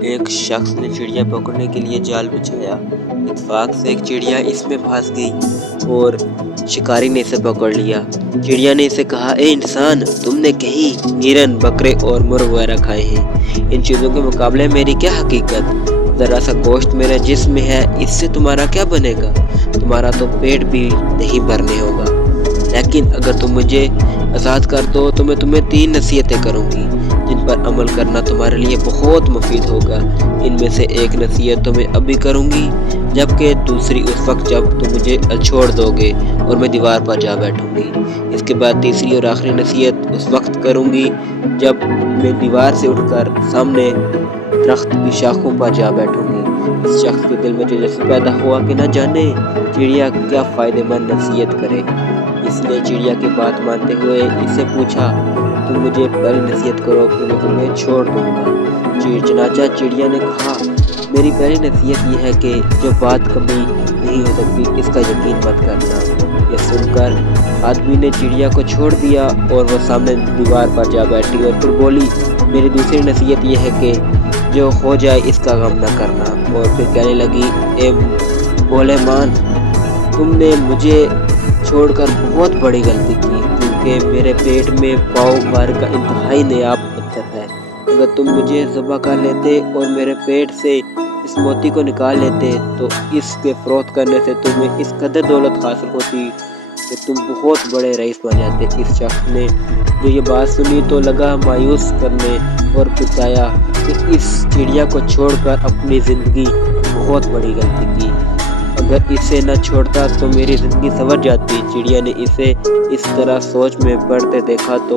ایک شخص نے چڑیا پکڑنے کے لیے جال بچھایا۔ اتفاق سے ایک چڑیا اس میں پھنس گئی اور شکاری نے اسے پکڑ لیا۔ چڑیا نے اسے کہا، اے انسان، تم نے کہیں ہرن، بکرے اور مرغ وغیرہ کھائے ہیں۔ ان چیزوں کے مقابلے میں میری کیا حقیقت؟ ذرا سا گوشت میرے جسم میں ہے، اس سے تمہارا کیا بنے گا؟ تمہارا تو پیٹ بھی نہیں بھرنے ہوگا۔ لیکن اگر تم مجھے آزاد کر دو تو میں تمہیں 3 نصیحتیں کروں گی جن پر عمل کرنا تمہارے لیے بہت مفید ہوگا۔ ان میں سے ایک نصیحت تو میں ابھی کروں گی، جبکہ دوسری اس وقت جب تم مجھے چھوڑ دو گے اور میں دیوار پر جا بیٹھوں گی۔ اس کے بعد تیسری اور آخری نصیحت اس وقت کروں گی جب میں دیوار سے اٹھ کر سامنے درخت کی شاخوں پر جا بیٹھوں گی۔ اس شخص کے دل میں دلچسپی پیدا ہوا کہ نہ جانے چڑیا کیا فائدہ مند نصیحت کرے۔ اس نے چڑیا کی بات مانتے ہوئے اس سے پوچھا، تم مجھے پہلی نصیحت کرو پھر میں تمہیں چھوڑ دوں گا۔ چنانچہ چڑیا نے کہا، میری پہلی نصیحت یہ ہے کہ جو بات کبھی نہیں ہو سکتی اس کا یقین مت کرنا۔ یہ سن کر آدمی نے چڑیا کو چھوڑ دیا اور وہ سامنے دیوار پر جا بیٹھی اور پھر بولی، میری دوسری نصیحت یہ ہے کہ جو ہو جائے اس کا غم نہ کرنا۔ اور پھر کہنے لگی، اے بولے مان، تم نے مجھے چھوڑ کر بہت بڑی غلطی کی، کیونکہ میرے پیٹ میں پاؤ بھر کا انتہائی نایاب پتھر ہے۔ اگر تم مجھے ذبح کر لیتے اور میرے پیٹ سے اس موتی کو نکال لیتے تو اس کے فروخت کرنے سے تمہیں اس قدر دولت حاصل ہوتی کہ تم بہت بڑے رئیس بن جاتے۔ اس شخص نے جو یہ بات سنی تو لگا مایوس کرنے اور بتایا کہ اس چڑیا کو چھوڑ کر اپنی زندگی بہت بڑی غلطی کی۔ اگر اسے نہ چھوڑتا تو میری زندگی سنور جاتی۔ چڑیا نے اسے اس طرح سوچ میں پڑتے دیکھا تو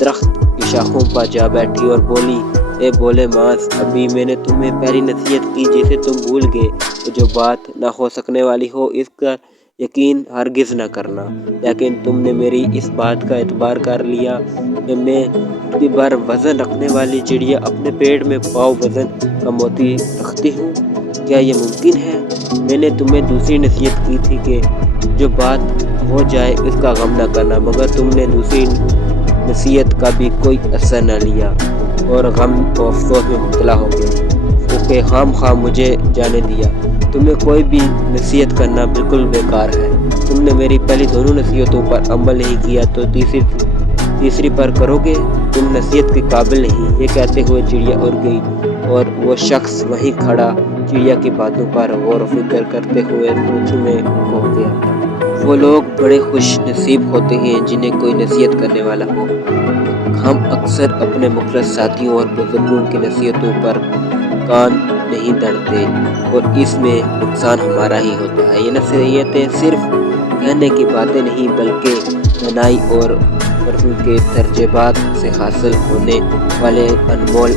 درخت کی شاخوں پر جا بیٹھی اور بولی، اے بولے ماس، ابھی میں نے تمہیں پہلی نصیحت کی جسے تم بھول گئے کہ جو بات نہ ہو سکنے والی ہو اس کا یقین ہرگز نہ کرنا۔ لیکن تم نے میری اس بات کا اعتبار کر لیا کہ میں اتنی بار وزن رکھنے والی چڑیا اپنے پیٹ میں پاؤ وزن کا موتی رکھتی ہوں۔ کیا یہ ممکن ہے؟ میں نے تمہیں دوسری نصیحت کی تھی کہ جو بات ہو جائے اس کا غم نہ کرنا، مگر تم نے دوسری نصیحت کا بھی کوئی اثر نہ لیا اور غم و افسوس میں مبتلا ہو گئے، کیونکہ خام خواہ مجھے جانے دیا۔ تمہیں کوئی بھی نصیحت کرنا بالکل بیکار ہے۔ تم نے میری پہلی دونوں نصیحتوں پر عمل نہیں کیا تو تیسری پر کرو گے؟ تم نصیحت کے قابل نہیں۔ یہ کہتے ہوئے چڑیا اڑ گئی اور وہ شخص وہیں کھڑا چڑیا کی باتوں پر غور و فکر کرتے ہوئے سوچوں میں کھو گیا۔ وہ لوگ بڑے خوش نصیب ہوتے ہیں جنہیں کوئی نصیحت کرنے والا ہو۔ ہم اکثر اپنے مخلص ساتھیوں اور بزرگوں کی نصیحتوں پر کان نہیں دھرتے اور اس میں نقصان ہمارا ہی ہوتا ہے۔ یہ نصیحتیں صرف کہنے کی باتیں نہیں بلکہ دانائی اور فرسوں کے تجربات سے حاصل ہونے والے انمول